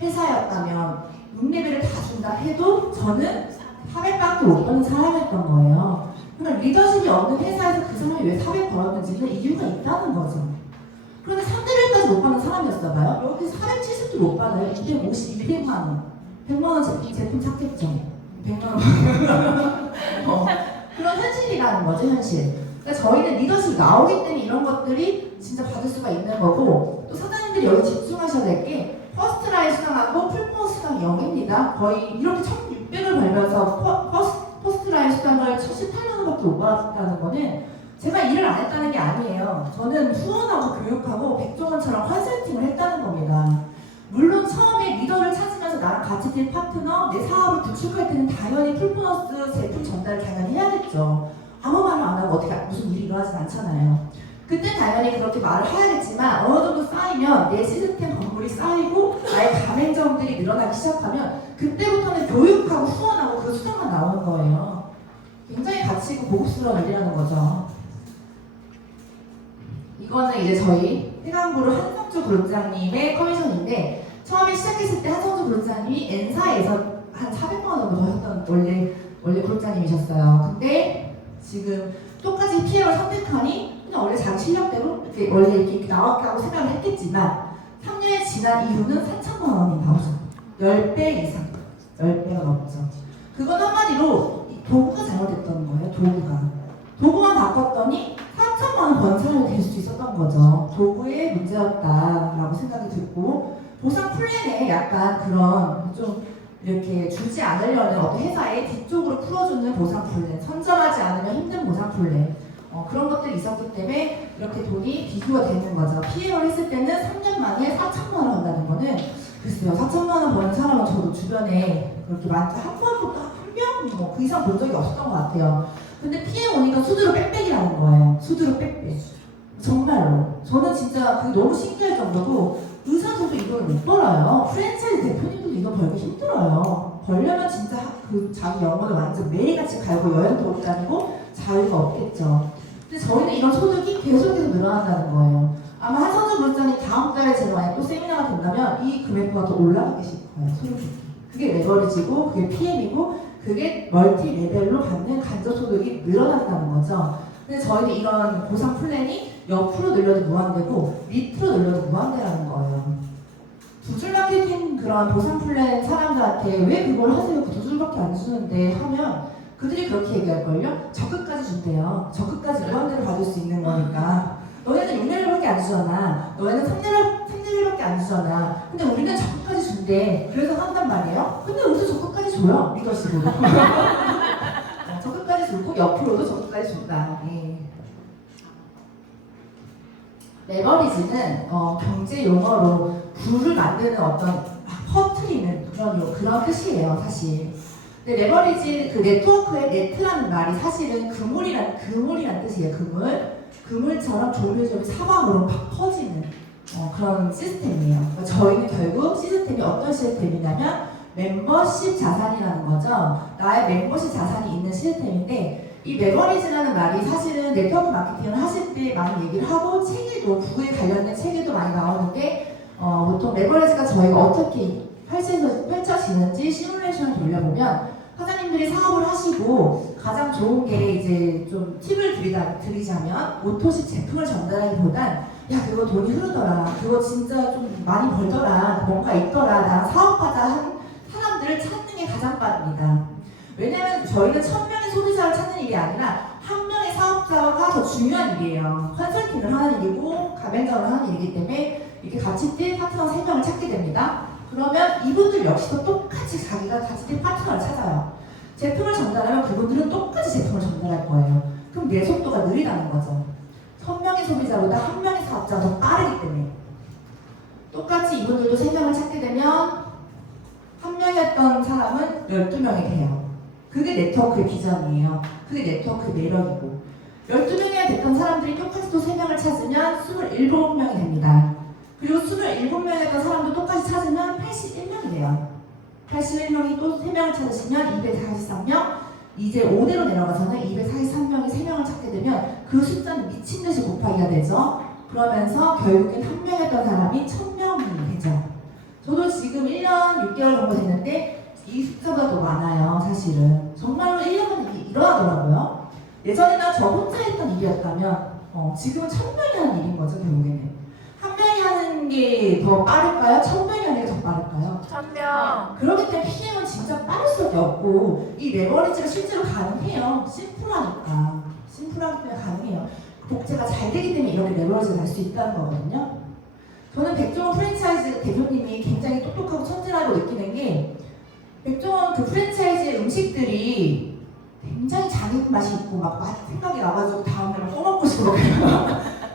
회사였다면 6레벨을 다 준다 해도 저는 400밖에 못 버는 사람이었던 거예요. 그러면 리더십이 없는 회사에서 그 사람이 왜 400 벌었는지는 이유가 있다는 거죠. 그런데 3레벨까지 못 받는 사람이었어봐요. 여기 470도 못 받아요. 250, 200만 원. 100만 원 제품 샀겠죠. 100만 원. 그런 현실이라는 거죠, 현실. 그러니까 저희는 리더십 나오기 때문에 이런 것들이 진짜 받을 수가 있는 거고, 또 사장님들이 여기 집중하셔야 될 게 퍼스트 라인 수당하고 풀포 수당 0입니다. 거의 이렇게 1,600을 벌면서 퍼스트 라인 수당을 78만 원밖에 못 받았다는 거는 제가 일을 안 했다는 게 아니에요. 저는 후원하고 교육하고 백종원처럼 컨설팅을 했다는 겁니다. 물론 처음에 리더를 찾으면서 나랑 같이 뛸 파트너, 내 사업을 구축할 때는 당연히 풀보너스 제품 전달을 당연히 해야겠죠. 아무 말을 안 하고 어떻게 무슨 일이 일어나진 않잖아요. 그때 당연히 그렇게 말을 해야겠지만 어느 정도 쌓이면 내 시스템 건물이 쌓이고 나의 가맹점들이 늘어나기 시작하면 그때부터는 교육하고 후원하고 그 수당만 나오는 거예요. 굉장히 가치 있고 고급스러운 일이라는 거죠. 이거는 이제 저희 해강그룹 한성주 그룹장님의 커미션인데 처음에 시작했을 때 한성주 그룹장님이 N사에서 한 400만 원 정도 하셨던 원래 그룹장님이셨어요. 근데 지금 똑같이 PM을 선택하니 그냥 원래 자기 실력대로 이렇게 원래 이렇게 나왔다고 생각을 했겠지만 3년이 지난 이후는 4천만 원이 나오죠. 10배 이상, 10배가 넘죠. 그건 한마디로 도구가 잘못됐던 거예요. 도구만 바꿨더니 4천만 원 번 사람이 될 수 있었던 거죠. 도구의 문제였다라고 생각이 들고 보상 플랜에 약간 그런 좀 이렇게 주지 않으려는 어떤 회사의 뒤쪽으로 풀어주는 보상 플랜, 선점하지 않으면 힘든 보상 플랜 그런 것들이 있었기 때문에 이렇게 돈이 비교가 되는 거죠. PM을 했을 때는 3년 만에 4천만 원 한다는 거는 글쎄요, 4천만 원 버는 사람은 저도 주변에 그렇게 많지 한 번도 한 명 뭐 그 이상 본 적이 없었던 것 같아요. 근데 PM 오니까 수두로 빽빽이라는 거예요. 수두로 빽빽. 정말로. 저는 진짜 그게 너무 신기할 정도고 의사들도 이걸 못 벌어요. 프랜차이즈 대표님들도 이거 벌기 힘들어요. 벌려면 진짜 그 자기 영혼을 완전 매일같이 갈고 여행도 못 다니고 자유가 없겠죠. 근데 저희는 이런 소득이 계속해서 늘어난다는 거예요. 아마 한성주 물자님 다음 달에 제가 만약 또 세미나가 된다면 이 금액보다 더 올라가 계실 거예요. 소득이. 그게 레버리지고 그게 PM이고 그게 멀티 레벨로 받는 간접 소득이 늘어난다는 거죠. 근데 저희는 이런 보상 플랜이 옆으로 늘려도 무한대고 밑으로 늘려도 무한대라는 거예요. 두 줄 마케팅 그런 보상 플랜 사람들한테 왜 그걸 하세요? 그 두 줄밖에 안 주는데 하면 그들이 그렇게 얘기할걸요? 적극까지 준대요. 적극까지 무한대로 받을 수 있는 거니까. 너네는 6레벨밖에 안 주잖아. 너네는 3레벨밖에 안 주잖아. 근데 우리는 적극까지 준대. 그래서 한단 말이에요. 근데 우리도 적극까지 줘요. 리더십으로. 적극까지 주고 옆으로도 적극까지 준다. 예. 레버리지는 경제 용어로 부를 만드는 어떤 퍼트리는 그런 뜻이에요, 사실. 근데 레버리지 그 네트워크의 네트라는 말이 사실은 그물이란 뜻이에요. 그물처럼 조류조류 사방으로 막 퍼지는 그런 시스템이에요. 그러니까 저희는 결국 시스템이 어떤 시스템이냐면 멤버십 자산이라는 거죠. 나의 멤버십 자산이 있는 시스템인데 이 레버리지라는 말이 사실은 네트워크 마케팅을 하실 때 많이 얘기를 하고 책에도 구에 관련된 책에도 많이 나오는데 보통 레버리지가 저희가 어떻게 펼쳐지는지 시뮬레이션을 돌려보면 사장님들이 사업을 하시고 가장 좋은 게 이제 좀 팁을 드리자면 오토식 제품을 전달하기보단 야 그거 돈이 흐르더라, 그거 진짜 좀 많이 벌더라, 뭔가 있더라, 나랑 사업하자 한 사람들을 찾는 게 가장 빠릅니다. 왜냐면 저희는 1000명의 소비자를 찾는 일이 아니라 한 명의 사업자가 더 중요한 일이에요. 컨설팅을 하는 일이고 가맹점을 하는 일이기 때문에 이렇게 같이 뛸 파트너 3명을 찾게 됩니다. 그러면 이분들 역시도 똑같이 자기가 같이 뛸 파트너를 찾아요. 제품을 전달하면 그분들은 똑같이 제품을 전달할 거예요. 그럼 내 속도가 느리다는 거죠. 1000명의 소비자보다 1명의 사업자가 더 빠르기 때문에. 똑같이 이분들도 3명을 찾게 되면 1명이었던 사람은 12명이 돼요. 그게 네트워크의 비전이에요. 그게 네트워크의 매력이고, 12명이 됐던 사람들이 똑같이 또 3명을 찾으면 27명이 됩니다. 그리고 27명이었던 사람도 똑같이 찾으면 81명이 돼요. 81명이 또 3명을 찾으시면 243명, 이제 5대로 내려가서는 243명이 3명을 찾게 되면 그 숫자는 미친듯이 곱하기가 되죠. 그러면서 결국엔 1명이었던 사람이 1000명이 되죠. 저도 지금 1년 6개월 정도 됐는데 이 숫자보다 더 많아요, 사실은. 정말로 1년 만에 이게 일어나더라고요. 예전에는 저 혼자 했던 일이었다면 지금은 1000명이 하는 일인 거죠, 결국에는. 1명이 하는 게 더 빠를까요? 1000명이 하는 게 더 빠를까요? 1000명. 그렇기 때문에 PM은 진짜 빠를 수밖에 없고, 이 레버리지가 실제로 가능해요. 심플하니까. 심플하기 때문에 가능해요. 복제가 잘 되기 때문에 이렇게 레버리지가 날 수 있다는 거거든요. 저는 백종원 프랜차이즈 대표님이 굉장히 똑똑하고 천재라고 느끼는 게, 백종원 그 프랜차이즈의 음식들이 굉장히 자기 맛이 있고 막 맛 생각이 나가지고 다음날 써먹고 싶고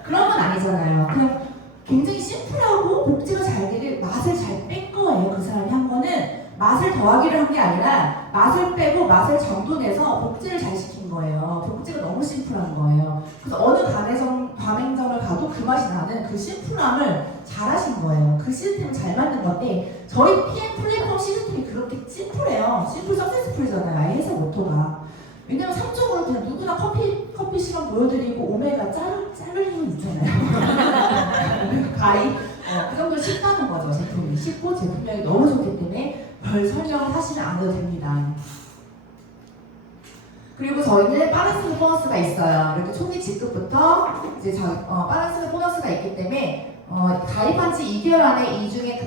그런 건 아니잖아요. 그냥 굉장히 심플하고 복제가 잘 되게 맛을 잘 뺀 거예요. 그 사람이 한 거는 맛을 더하기를 한 게 아니라 맛을 빼고 맛을 정돈해서 복제를 잘 시킨 거예요. 복제가 너무 심플한 거예요. 그래서 어느 가맹점을 가도 그 맛이 나는 그 심플함을 잘 하신 거예요. 그 시스템을 잘 만든 건데, 저희 PM 플랫폼 시스템이 그렇게 심플해요. 심플 서세스풀이잖아요. 아예 회사 모토가. 왜냐면 3쪽으로 그냥 누구나 커피 시간 보여드리고 오메가 자를 힘은 있잖아요. 오메가 가이 그 정도로 쉽다는 거죠. 제품이 쉽고 제품력이 너무 좋기 때문에 별 설명을 하시면 안 해도 됩니다. 그리고 저희는 빠른 승인 보너스가 있어요. 이렇게 초기 직급부터 이제 빠른 승인 보너스가 있기 때문에 가입한 지 2개월 안에 이 중에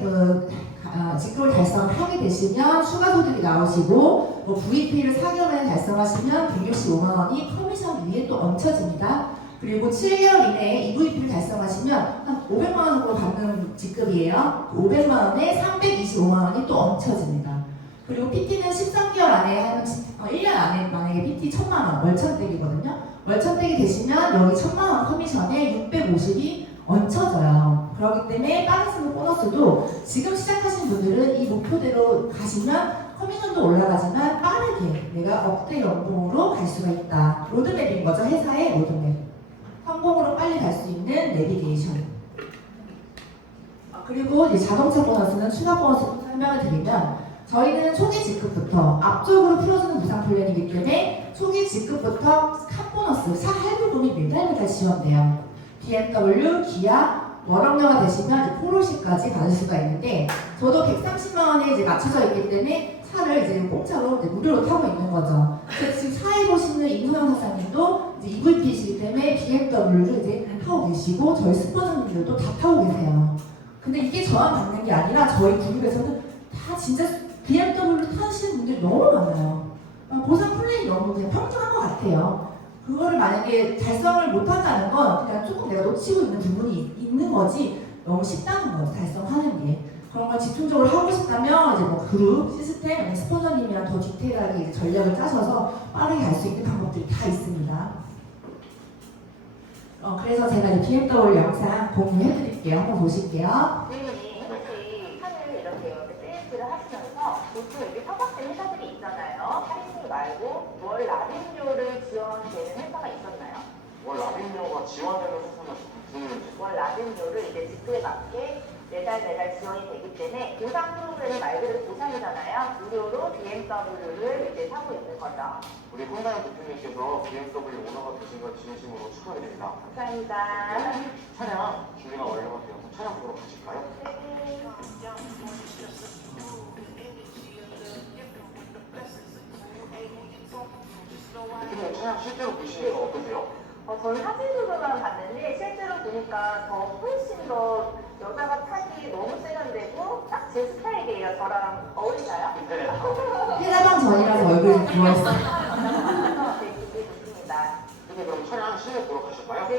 직급을 달성하게 되시면 추가 소득이 나오시고, VP를 4개월 안에 달성하시면 165만 원이 커미션 위에 또 얹혀집니다. 그리고 7개월 이내에 EVP를 달성하시면 한 500만 원 정도 받는 직급이에요. 500만 원에 325만 원이 또 얹혀집니다. 그리고 PT는 13개월 안에 하면 1년 안에 만약에 PT 1000만 원 월천댁이거든요. 월천댁이 되시면 여기 1000만 원 커미션에 650이 얹혀져요. 그렇기 때문에 빠른 승인 보너스도 지금 시작하신 분들은 이 목표대로 가시면 커미션도 올라가지만 빠르게 내가 억대 연봉으로 갈 수가 있다. 로드맵인 거죠. 회사의 로드맵. 성공으로 빨리 갈 수 있는 내비게이션. 그리고 이제 자동차 보너스는 추가 보너스 설명을 드리면, 저희는 초기 직급부터 앞쪽으로 풀어주는 무상 플랜이기 때문에 초기 직급부터 카 보너스, 차 할부금이 매달 지원돼요. BMW, 기아, 월업료가 되시면 이제 포르쉐까지 받을 수가 있는데, 저도 130만 원에 이제 맞춰져 있기 때문에 차를 이제 공짜로 이제 무료로 타고 있는 거죠. 그래서 지금 사회 보시는 임소영 사장님도 이제 EVP이시기 때문에 BMW를 이제 타고 계시고, 저희 스폰서님들도 다 타고 계세요. 근데 이게 저만 받는 게 아니라 저희 그룹에서는 다 진짜 BMW를 타시는 분들이 너무 많아요. 보상 플랜이 너무 그냥 평등한 것 같아요. 그거를 만약에 달성을 못한다는 건 그냥 조금 내가 놓치고 있는 부분이 있는 거지, 너무 쉽다는 거죠, 달성하는 게. 그런 걸 집중적으로 하고 싶다면 이제 뭐 그룹, 시스템, 아니면 스폰서님이랑 더 디테일하게 이제 전략을 짜셔서 빠르게 갈 수 있는 방법들이 다 있습니다. 그래서 제가 이제 BMW 영상 공유해드릴게요. 한번 보실게요. 선생님이 혹시 차를 이렇게 세일즈를 하시면서 보통 이렇게 협업된 회사들이 있잖아요. 할인 말고 월 라벤료를 지원되는 회사가 있었나요? 월 라빈료가 지원되는 회사는 무슨 회사인지. 월 라벤료를 이제 직급에 맞게 매달 지원이 되기 때문에 보상 프로그램이 말 그대로 보상이잖아요. 무료로 BMW를 이제 사고 있는 거죠. 우리 홍다현 대표님께서 BMW 오너가 되신 걸 진심으로 축하드립니다. 감사합니다. 찬양 준비가 완료가 되어서 찬양 보러 가실까요? 대표님 찬양 실제로 보시니까 어떠세요? 저는 사진으로만 봤는데 실제로 보니까 훨씬 더 여자가 타기 너무 세련되고 딱 제 스타일이에요. 저랑 어울리나요? 네. 해라방 전이라서 얼굴이 부어있어요. 네, 기분이 좋습니다. 근데 그럼 찬양 실내 보러 가실까요? 네.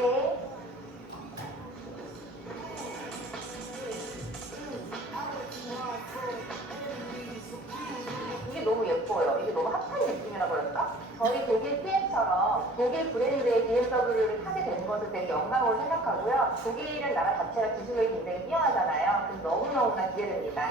이게 너무 예뻐요. 이게 너무 핫한 느낌이 독일 브랜드의 BMW를 타게 된 것을 되게 영광으로 생각하고요. 독일은 나라 자체가 기술력이 굉장히 뛰어나잖아요. 그래서 너무너무나 기대됩니다.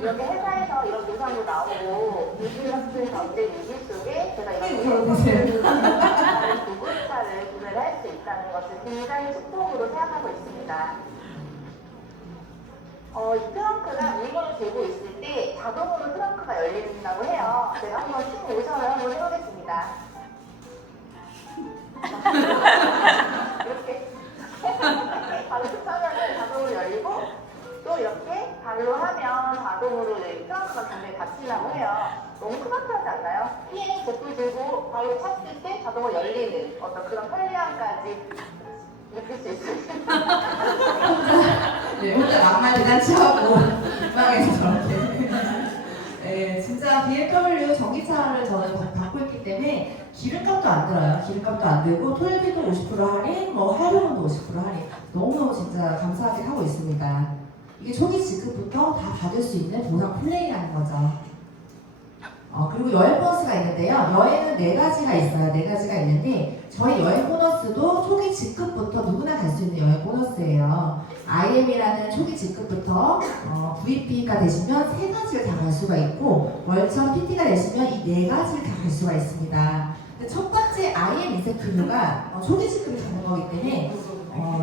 이렇게 회사에서 이런 노상도 나오고 요즘 같은 경제 위기 속에 제가 이런 고급차를 구매를 할 수 있다는 것을 굉장히 축복으로 생각하고 있습니다. 이 트렁크가 물건을 들고 있을 때 자동으로 트렁크가 열린다고 해요. 제가 한번 시뮬레이션을 한번 해보겠습니다. 이렇게 바로 툭하면 자동으로 열리고 또 이렇게 발로 하면 자동으로 트렁크가 굉장히 닫히려고 해요. 너무 스마트하지 않나요? 피해 제품 들고 발로 찼을 때 자동으로 열리는 어떤 그런 편리함까지 느낄 수 있습니다. 네, 혼자 막말 대잔치하고 방에서 저렇게. 네, 진짜 BMW 전기차를 저는 받고 있기 때문에 기름값도 안 들어요. 기름값도 안 들고 톨비도 50% 할인, 뭐 할부금도 50% 할인. 너무너무 진짜 감사하게 하고 있습니다. 이게 초기 지급부터 다 받을 수 있는 보상 플레이라는 거죠. 그리고 여행 보너스가 있는데요. 여행은 4가지가 있어요. 4가지가 있는데 저희 여행 보너스도 초기 직급부터 누구나 갈 수 있는 여행 보너스예요. IM이라는 초기 직급부터 VP가 되시면 3가지를 다 갈 수가 있고 월천 PT가 되시면 이 4가지를 다 갈 수가 있습니다. 근데 첫 번째 IM 인센티브가 초기 직급이 가는 거기 때문에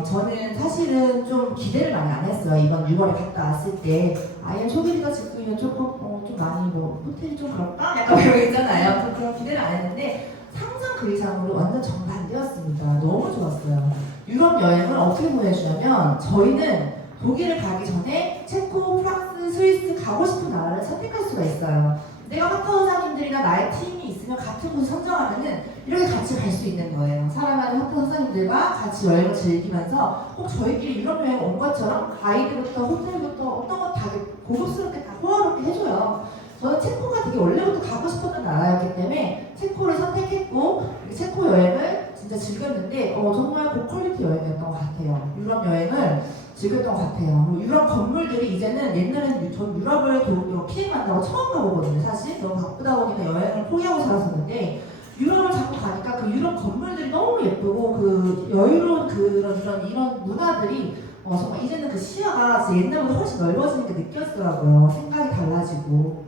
저는 사실은 좀 기대를 많이 안 했어요. 이번 6월에 갔다 왔을 때 IM 초기 리더 직급이면 조금 좀 많이 뭐 호텔이 좀 그럴까? 약간 그런 거 있잖아요. 좀 그런 기대를 안 했는데 상상 그 이상으로 완전 정반대였습니다. 너무 좋았어요. 유럽 여행을 어떻게 보내주냐면 저희는 독일을 가기 전에 체코, 프랑스, 스위스 가고 싶은 나라를 선택할 수가 있어요. 내가 파트너사님들이나 나의 팀이 있으면 같은 곳을 선정하면은 이렇게 같이 갈 수 있는 거예요. 사랑하는 파트너사님들과 같이 여행을 즐기면서 꼭 저희끼리 유럽 여행 온 것처럼 가이드부터 호텔부터 어떤 것 다 고급스럽게 다 호화롭게 해줘요. 저는 체코가 되게 원래부터 가고 싶었던 나라였기 때문에 체코를 선택했고 체코 여행을 진짜 즐겼는데 정말 고퀄리티 여행이었던 것 같아요. 유럽 여행을 즐겼던 것 같아요. 유럽 건물들이 이제는 옛날에는 전 유럽을 비행한다고 처음 가보거든요. 사실 너무 바쁘다 보니까 여행을 포기하고 살았었는데 유럽을 자꾸 가니까 그 유럽 건물들이 너무 예쁘고 그 여유로운 이런 문화들이 정말 이제는 그 시야가 옛날보다 훨씬 넓어지는 게 느껴지더라고요. 생각이 달라지고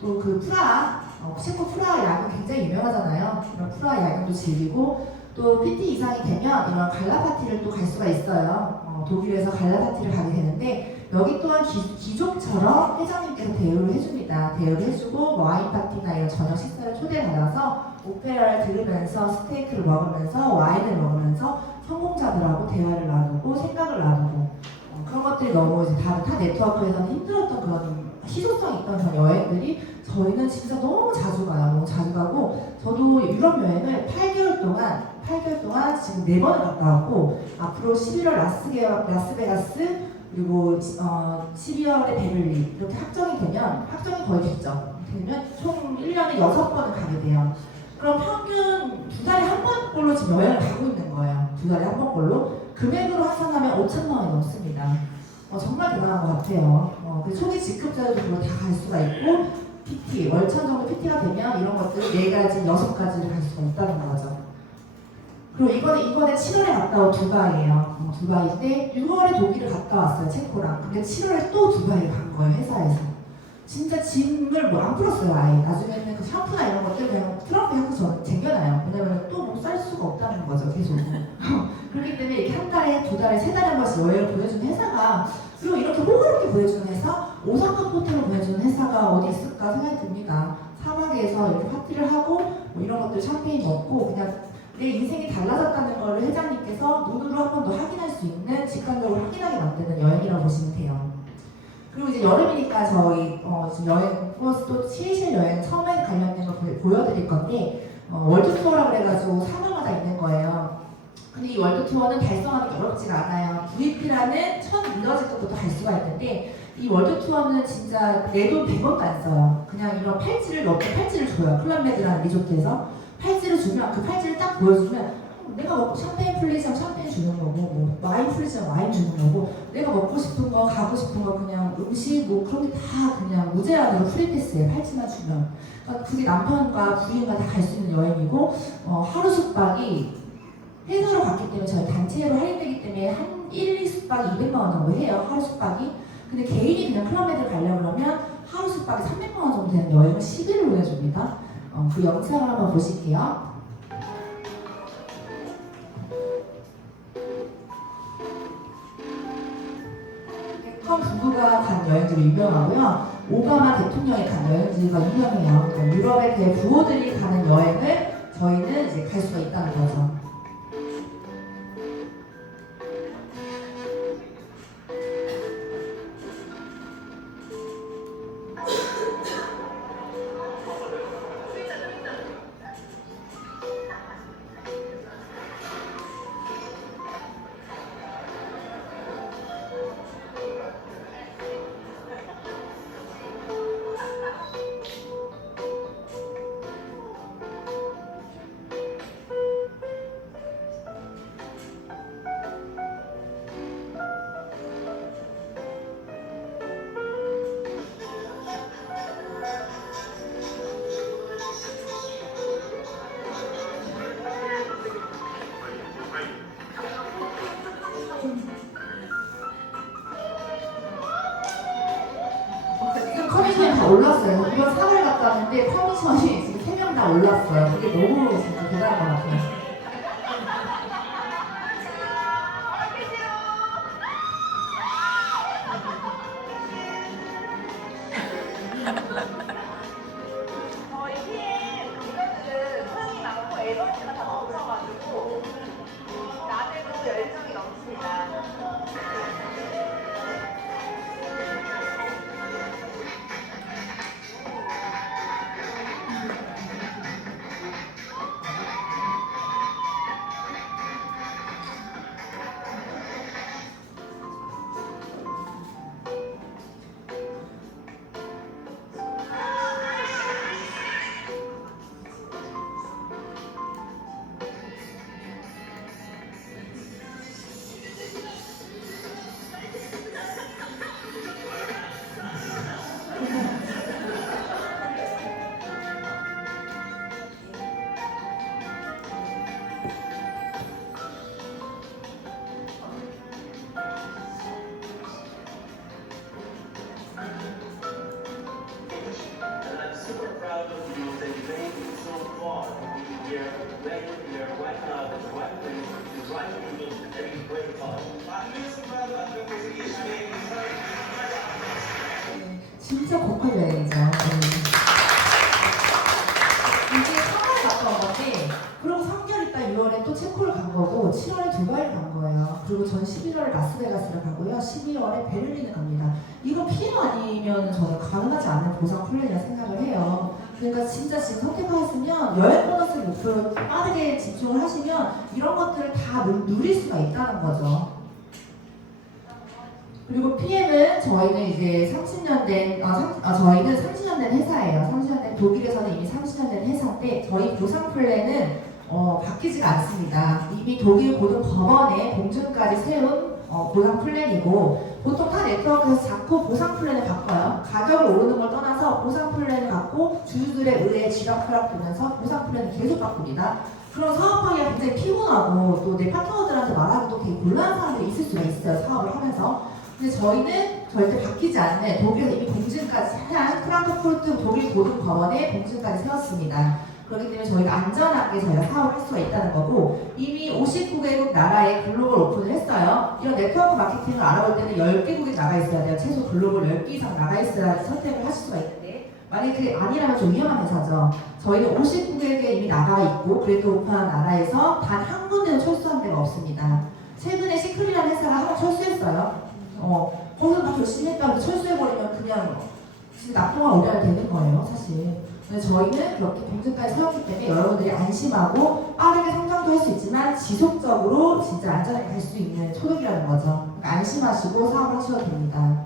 또 그 프라하, 체코 프라하 야경 굉장히 유명하잖아요. 이런 프라하 야경도 즐기고 또 PT 이상이 되면 이런 갈라 파티를 또 갈 수가 있어요. 독일에서 갈라 파티를 가게 되는데 여기 또한 귀족처럼 회장님께서 대우를 해줍니다. 대우를 해주고 뭐 와인 파티나 이런 저녁 식사를 초대받아서 오페라를 들으면서 스테이크를 먹으면서 와인을 먹으면서 성공자들하고 대화를 나누고 생각을 나누고 그런 것들이 너무 이제 다른 타 네트워크에서는 힘들었던 그런 희소성 있던 그런 여행들이 저희는 진짜 너무 자주 가요. 너무 자주 가고 저도 유럽 여행을 8개월 동안 지금 4번을 갔다 왔고 앞으로 11월 라스베가스 그리고 12월에 베를린 이렇게 확정이 거의 됐죠. 되면 총 1년에 6번을 가게 돼요. 그럼 평균 2달에 한 번꼴로 지금 여행을 가고 있는 거예요. 2달에 한 번꼴로 금액으로 환산하면 5천만 원이 넘습니다. 정말 대단한 것 같아요. 초기 직급자들도 그걸 다 갈 수가 있고 PT, 월천 정도 PT가 되면 이런 것들을 4가지, 6가지를 갈 수가 있다는 거죠. 그리고 이번에 7월에 갔다 온 두바이예요. 두바이인데 6월에 독일을 갔다 왔어요. 체코랑. 근데 7월에 또 두바이를 간 거예요. 회사에서. 진짜 짐을 뭐 안 풀었어요. 아예. 나중에는 그 샴푸나 이런 것들 그냥 트렁크에 항상 쟁여놔요. 왜냐면 또 뭐 쌀 수가 없다는 거죠. 계속. 그렇기 때문에 이렇게 한 달에, 2달에, 3달에 한 번씩 여행을 보내주는 회사가 그리고 이렇게 호기롭게 보내주는 회사, 5성급 호텔을 보내주는 회사가 어디 있을까 생각이 듭니다. 사막에서 이렇게 파티를 하고 뭐 이런 것들 샴페인 먹고 그냥 내 인생이 달라졌다는 걸 회장님께서 눈으로 한 번 더 확인할 수 있는 직관적으로 확인하게 만드는 여행이라고 보시면 돼요. 그리고 이제 여름이니까 저희 지금 여행 플러스 또 시에이셀 여행 처음에 관련된 걸 보여드릴 건데 월드 투어라고 그래가지고 3월마다 있는 거예요. 근데 이 월드 투어는 달성하기 어렵지가 않아요. VP라는 첫 리더직급부터 갈 수가 있는데 이 월드 투어는 진짜 내 돈 100원도 안 써요. 그냥 이런 팔찌를 넣고 팔찌를 줘요. 플란메드라는 리조트에서 팔찌를 주면 그 팔찌를 딱 보여주면 내가 먹고 샴페인 플리즈면 샴페인 주는 거고, 뭐 와인 플리즈면 와인 주는 거고, 내가 먹고 싶은 거, 가고 싶은 거 그냥 음식 뭐 그런 게 다 그냥 무제한으로 프리패스에 팔찌만 주면. 그러니까 그게 남편과 부인과 다 갈 수 있는 여행이고, 하루 숙박이 회사로 갔기 때문에 저희 단체로 할인되기 때문에 한 1, 2숙박이 200만 원 정도 해요. 하루 숙박이. 근데 개인이 그냥 클럽메드 가려고 그러면 하루 숙박이 300만 원 정도 되는 여행을 10일을 보내줍니다. 그 영상을 한번 보실게요. 베컴 부부가 간 여행지로 유명하고요. 오바마 대통령이 간 여행지가 유명해요. 그러니까 유럽의 대부호들이 가는 여행을 저희는 이제 갈 수가 있다는 거죠. 지금 커미션이 다 올랐어요. 이번 3월 갔다 왔는데 커미션이 지금 3명 다 올랐어요. 그게 너무 진짜 대단한 것 같아요. 저희 팀 이거는 흥이 많고 에너지가 다 넘쳐가지고 나대도 열정이 넘칩니다. And I'm super proud of you that you made it so far. You're right now at the right place, the right people, having great fun. 진짜 고퀄 여행이죠. 이게 3월 갔다 온 건데, 그리고 3개월 있다 6월에 또 체코를 간 거고, 7월에 두바이를 간 거예요. 그리고 전 11월에 라스베가스를 가고요. 12월에 베를린을 갑니다. 이거 피해 아니면 저는 가능하지 않은 보상 플랜이라 생각을 해요. 그러니까 진짜 지금 선택하셨으면 여행 보너스를 목표로 빠르게 집중을 하시면 이런 것들을 다 누릴 수가 있다는 거죠. 그리고 PM은 저희는 이제 30년 된, 저희는 30년 된 회사예요. 30년 된 독일에서는 이미 30년 된 회사인데 저희 보상 플랜은 바뀌지가 않습니다. 이미 독일 고등법원에 공증까지 세운 보상 플랜이고 보통 타 네트워크에서 자꾸 보상 플랜을 바꿔요. 가격을 오르는 걸 떠나서 보상 플랜을 갖고 주주들에 의해 쥐락펴락되면서 보상 플랜을 계속 바꿉니다. 그런 사업하기가 굉장히 피곤하고 또 내 파트너들한테 말하기도 되게 곤란한 사람들이 있을 수가 있어요. 사업을 하면서. 근데 저희는 절대 바뀌지 않는 독일에서 이미 공증까지 한 프랑크푸르트 독일 고등법원에 공증까지 세웠습니다. 그렇기 때문에 저희가 안전하게 저희가 사업을 할 수가 있다는 거고 이미 59개국 나라에 글로벌 오픈을 했어요. 이런 네트워크 마케팅을 알아볼 때는 10개국에 나가 있어야 돼요. 최소 글로벌 10개 이상 나가 있어야 선택을 하실 수가 있는데 만약에 그게 아니라면 좀 위험한 회사죠. 저희는 59개국에 이미 나가 있고 그래도 오픈한 나라에서 단 한 군데는 철수한 데가 없습니다. 최근에 시클이라는 회사가 한번 철수했어요. 거기서 막 열심히 했다고 철수해버리면 그냥 진짜 납동을 오려야 되는 거예요, 사실. 근데 저희는 그렇게 공증까지 세웠기 때문에 여러분들이 안심하고 빠르게 성장도 할 수 있지만 지속적으로 진짜 안전하게 갈 수 있는 초록이라는 거죠. 그러니까 안심하시고 사업을 하셔도 됩니다.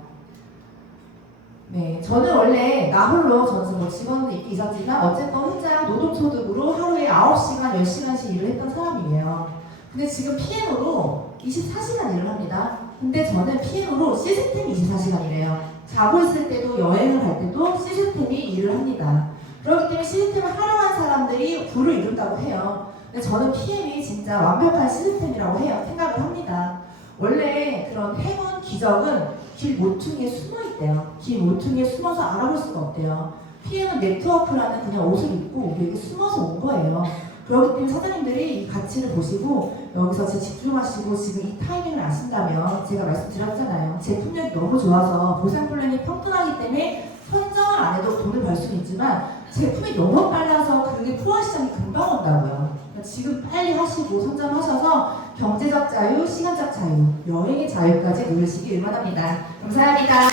네, 저는 원래 나 홀로 저는 뭐 직원도 있긴 있었지만 어쨌든 혼자 노동소득으로 하루에 9시간, 10시간씩 일을 했던 사람이에요. 근데 지금 PM으로 24시간 일을 합니다. 근데 저는 PM으로 시스템이 24시간이래요. 자고 있을 때도 여행을 갈 때도 시스템이 일을 합니다. 그렇기 때문에 시스템을 활용한 사람들이 부를 이룬다고 해요. 근데 저는 PM이 진짜 완벽한 시스템이라고 해요. 생각을 합니다. 원래 그런 행운 기적은 길 모퉁이에 숨어 있대요. 길 모퉁이에 숨어서 알아볼 수가 없대요. PM은 네트워크라는 그냥 옷을 입고 여기 숨어서 온 거예요. 그렇기 때문에 사장님들이 이 가치를 보시고 여기서 집중하시고 지금 이 타이밍을 아신다면 제가 말씀드렸잖아요. 제품력이 너무 좋아서 보상 플랜이 평등하기 때문에 선정을 안 해도 돈을 벌 수는 있지만 제품이 너무 빨라서 그게 포화 시장이 금방 온다고요. 그러니까 지금 빨리 하시고 선점하셔서 경제적 자유, 시간적 자유, 여행의 자유까지 누리시기 응원합니다. 감사합니다.